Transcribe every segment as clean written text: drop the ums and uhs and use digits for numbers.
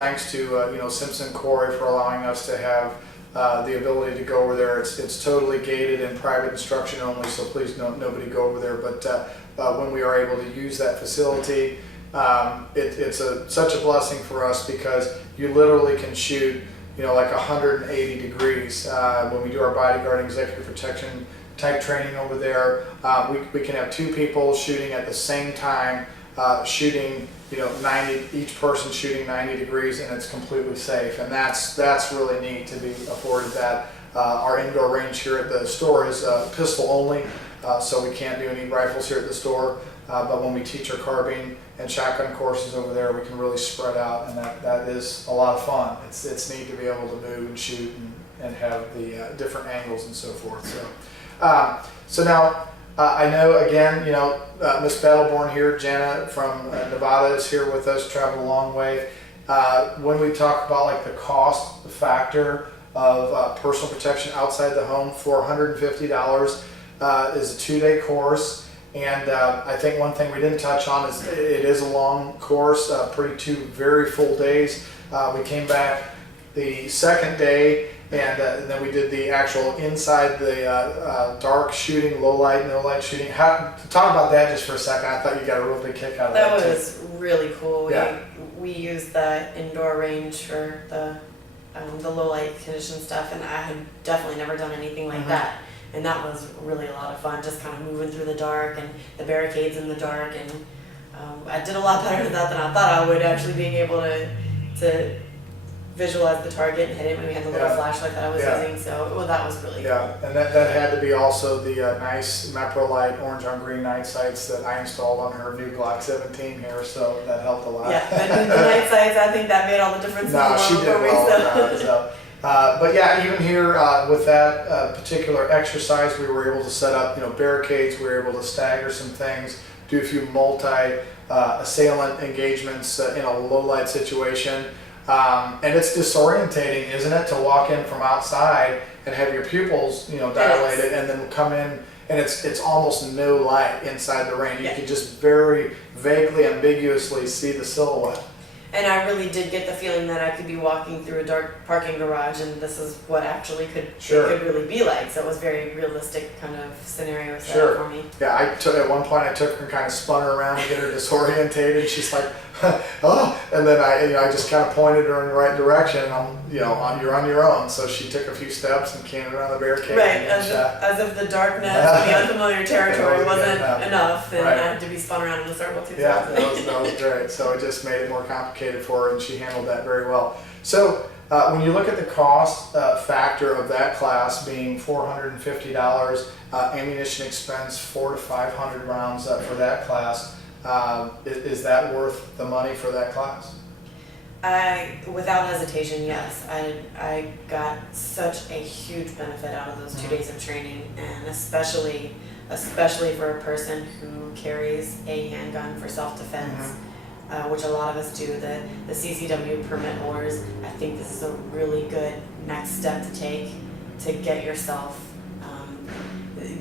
Thanks to Simpson Quarry for allowing us to have the ability to go over there. It's totally gated and private instruction only, so please nobody go over there. But when we are able to use that facility, it's such a blessing for us because you literally can shoot like 180 degrees. When we do our bodyguard executive protection type training over there, we can have two people shooting at the same time, shooting 90, each person shooting 90 degrees, and it's completely safe. And that's really neat to be afforded that. Our indoor range here at the store is pistol only, so we can't do any rifles here at the store. But when we teach our carbine and shotgun courses over there, we can really spread out, and that is a lot of fun. It's neat to be able to move and shoot and have the different angles and so forth. So now I know again, Miss Battleborn here, Janna from Nevada is here with us, traveled a long way. When we talk about like the cost factor of personal protection outside the home, $450 is a 2-day course. And I think one thing we didn't touch on is it is a long course, two very full days. We came back the second day, and then we did the actual inside the dark shooting, low light, no light shooting. Talk about that just for a second. I thought you got a real big kick out of that. That was really cool. Yeah. We used the indoor range for the low light condition stuff, and I had definitely never done anything like that. And that was really a lot of fun, just kind of moving through the dark and the barricades in the dark. And I did a lot better with that than I thought I would, actually being able to visualize the target and hit it when we had the little flashlight that I was using. So that was really cool. Yeah, and that had to be also the nice Mepro Light orange on green night sights that I installed on her new Glock 17 here, so that helped a lot. Yeah, but the night sights, I think that made all the difference. No, she did well. But yeah, even here with that particular exercise, we were able to set up barricades. We were able to stagger some things, do a few multi-assailant engagements in a low light situation. And it's disorientating, isn't it, to walk in from outside and have your pupils, dilated, and then come in, and it's almost no light inside the range. You can just very vaguely, ambiguously see the silhouette. And I really did get the feeling that I could be walking through a dark parking garage, and this is what actually it could really be like. So it was very realistic kind of scenario set up for me. Yeah, at one point I took her and kind of spun her around to get her disorientated. She's like, oh, and then I just kind of pointed her in the right direction. And you're on your own. So she took a few steps and came around the barricade. Right, as if the darkness, the unfamiliar territory wasn't enough, and I had to be spun around in a circle too. Yeah, that was great. So it just made it more complicated for her, and she handled that very well. So when you look at the cost factor of that class being $450, ammunition expense 400 to 500 rounds for that class, is that worth the money for that class? Without hesitation, yes. I got such a huge benefit out of those 2 days of training, and especially for a person who carries a handgun for self-defense, which a lot of us do. The CCW permit holders, I think this is a really good next step to take to get yourself,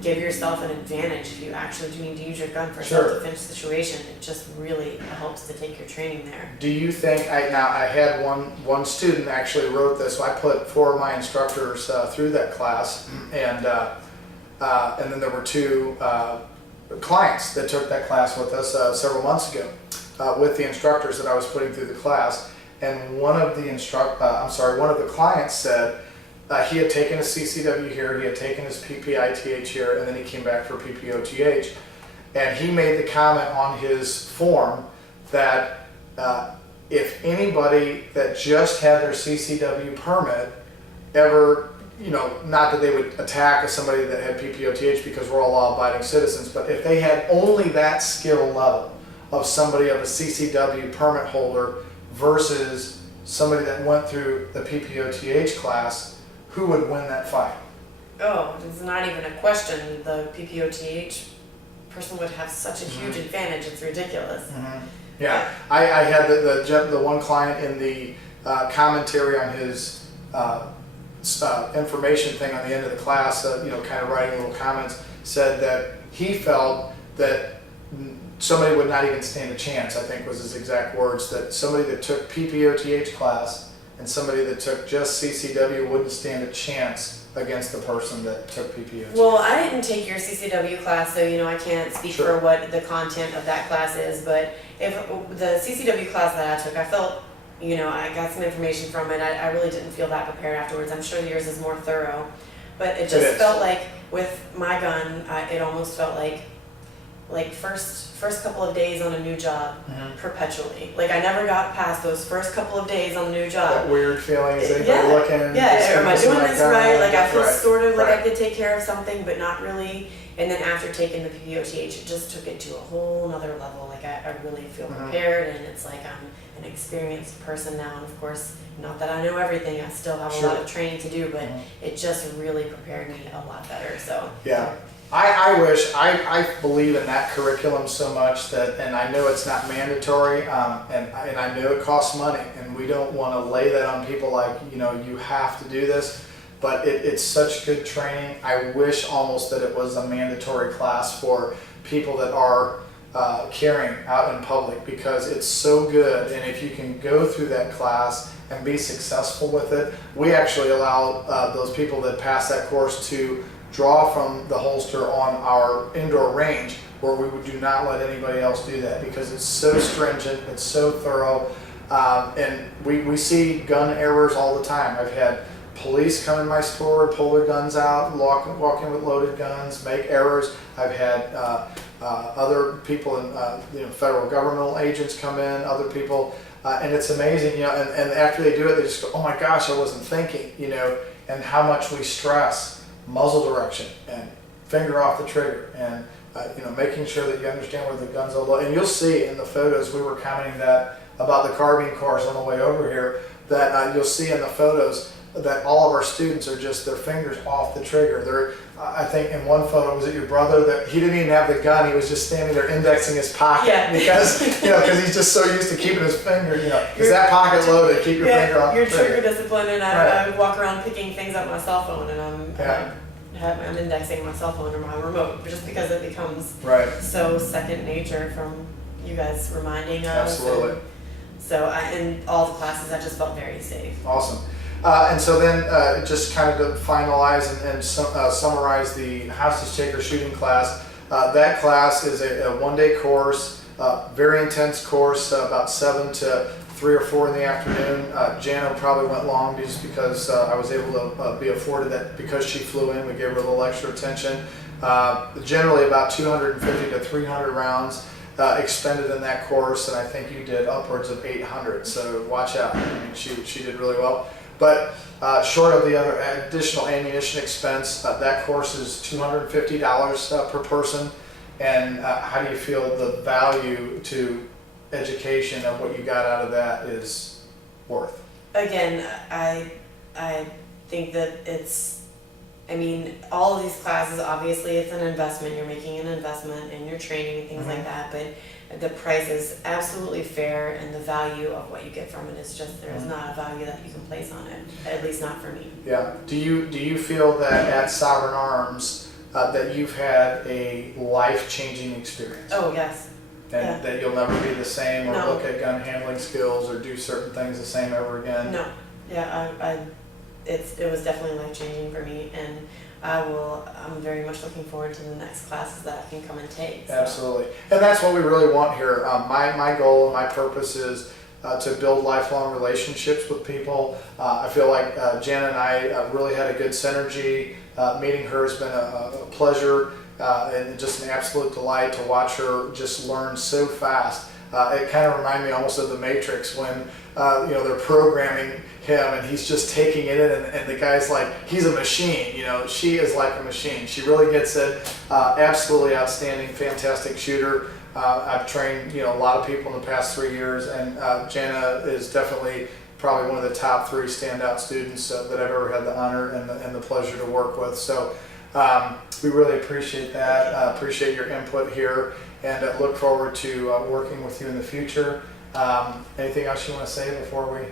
give yourself an advantage if you actually do need to use your gun for a self-defense situation. It just really helps to take your training there. Do you think, I had one student actually wrote this, so I put 4 of my instructors through that class, and then there were 2 clients that took that class with us several months ago with the instructors that I was putting through the class, and one of the clients said, he had taken his CCW here, he had taken his PPITH here, and then he came back for PPOTH. And he made the comment on his form that if anybody that just had their CCW permit ever, not that they would attack somebody that had PPOTH because we're all law-abiding citizens, but if they had only that skill level of somebody of a CCW permit holder versus somebody that went through the PPOTH class, who would win that fight? Oh, it's not even a question. The PPOTH person would have such a huge advantage. It's ridiculous. Yeah, I had the one client in the commentary on his information thing on the end of the class, kind of writing little comments, said that he felt that somebody would not even stand a chance, I think was his exact words, that somebody that took PPOTH class and somebody that took just CCW wouldn't stand a chance against the person that took PPOTH. Well, I didn't take your CCW class, so I can't speak Sure. for what the content of that class is, but if the CCW class that I took, I felt, I got some information from it. I really didn't feel that prepared afterwards. I'm sure yours is more thorough, but it just felt like with my gun, it almost felt like first couple of days on a new job, perpetually. Like I never got past those first couple of days on the new job. That weird feeling, is anybody looking? Yeah, am I doing this right? Like I feel Right. sort of like Right. I could take care of something, but not really. And then after taking the PPOTH, it just took it to a whole nother level. Like I really feel prepared, and it's like I'm an experienced person now. And of course, not that I know everything, I still have a lot of training to do, but it just really prepared me a lot better. So yeah. I wish, I believe in that curriculum so much that, and I know it's not mandatory, and I know it costs money, and we don't want to lay that on people like, you have to do this, but it's such good training. I wish almost that it was a mandatory class for people that are carrying out in public, because it's so good, and if you can go through that class and be successful with it, we actually allow those people that pass that course to draw from the holster on our indoor range, where we do not let anybody else do that, because it's so stringent, it's so thorough, and we see gun errors all the time. I've had police come in my store, pull their guns out, walk in with loaded guns, make errors. I've had other people in federal governmental agents come in, other people, and it's amazing, and after they do it, they just go, oh my gosh, I wasn't thinking, and how much we stress muzzle direction and finger off the trigger, and making sure that you understand where the guns are. And you'll see in the photos, we were commenting that about the carbine course on the way over here, that you'll see in the photos that all of our students are just their fingers off the trigger. I think in one photo, was it your brother, that he didn't even have the gun, he was just standing there indexing his pocket, because he's just so used to keeping his finger, is that pocket loaded, keep your finger off the trigger. Your trigger discipline, and I walk around picking things up on my cell phone, and I'm indexing my cell phone or my remote, just because it becomes so second nature from you guys reminding us. Absolutely. So in all the classes, I just felt very safe. Awesome. And so then just kind of to finalize and summarize the hostage taker shooting class, that class is a one-day course, very intense course, about 7 to 3 or 4 in the afternoon. Janna probably went long just because I was able to be afforded that, because she flew in, we gave her a little extra attention. Generally about 250 to 300 rounds expended in that course, and I think you did upwards of 800, so watch out. I mean, she did really well. But short of the other additional ammunition expense, that course is $250 per person. And how do you feel the value to education of what you got out of that is worth? Again, I think that all of these classes, obviously it's an investment. You're making an investment in your training and things like that, but the price is absolutely fair, and the value of what you get from it is just, there is not a value that you can place on it, at least not for me. Yeah. Do you feel that at Sovereign Arms that you've had a life-changing experience? Oh, yes. And that you'll never be the same, or No. look at gun handling skills, or do certain things the same ever again? No. Yeah, it was definitely life-changing for me, and I'm very much looking forward to the next classes that I can come and take. So. Absolutely. And that's what we really want here. My goal and my purpose is to build lifelong relationships with people. I feel like Janna and I really had a good synergy. Meeting her has been a pleasure and just an absolute delight to watch her just learn so fast. It kind of reminded me almost of the Matrix when they're programming him and he's just taking it in, and the guy's like, he's a machine. She is like a machine. She really gets it. Absolutely outstanding, fantastic shooter. I've trained a lot of people in the past 3 years, and Janna is definitely probably one of the top 3 standout students that I've ever had the honor and the pleasure to work with. So we really appreciate that. Appreciate your input here, and look forward to working with you in the future. Anything else you want to say before we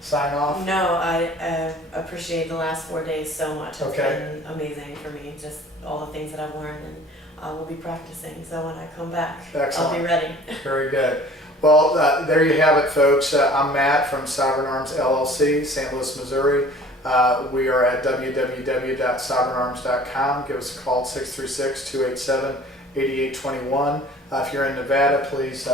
sign off? No, I appreciate the last 4 days so much. It's Okay. been amazing for me, just all the things that I've learned, and we'll be practicing. So when I come back, Excellent. I'll be ready. Very good. Well, there you have it, folks. I'm Matt from Sovereign Arms LLC, St. Louis, Missouri. We are at www.sovereignarms.com. Give us a call, 636-287-8821. If you're in Nevada, please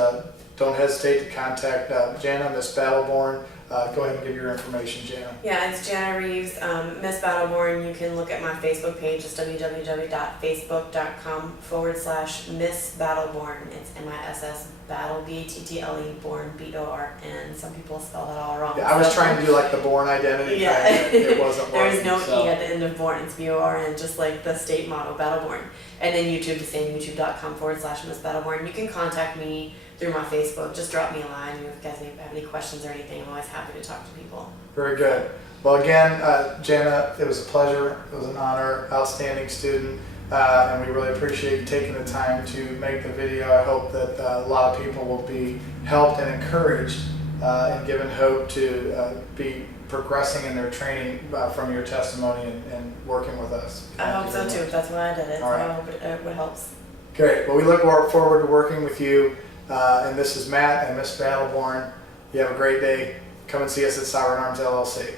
don't hesitate to contact Janna, Miss Battleborn. Go ahead and give your information, Janna. Yeah, it's Janna Reeves, Miss Battleborn. You can look at my Facebook page. It's www.facebook.com/Miss Battleborn. It's MISS Battle, BATTLE, Born, BORN. Some people spell that all wrong. Yeah, I was trying to do like the Born identity Yeah. thing. It wasn't There working. is no so. E at the end of Born. It's BORN, just like the state motto, Battleborn. And then YouTube, the same, youtube.com/Miss Battleborn. You can contact me through my Facebook. Just drop me a line. If you guys have any questions or anything, I'm always happy to talk to people. Very good. Well, again, Janna, it was a pleasure. It was an honor. Outstanding student. And we really appreciate you taking the time to make the video. I hope that a lot of people will be helped and encouraged and given hope to be progressing in their training from your testimony and working with us. I hope so too. That's why I did it. All right. So I hope it helps. Great. Well, we look forward to working with you. And this is Matt and Miss Battleborn. You have a great day. Come and see us at Sovereign Arms LLC.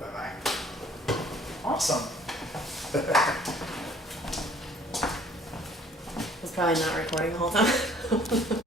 Bye-bye. Awesome. I was probably not recording the whole time.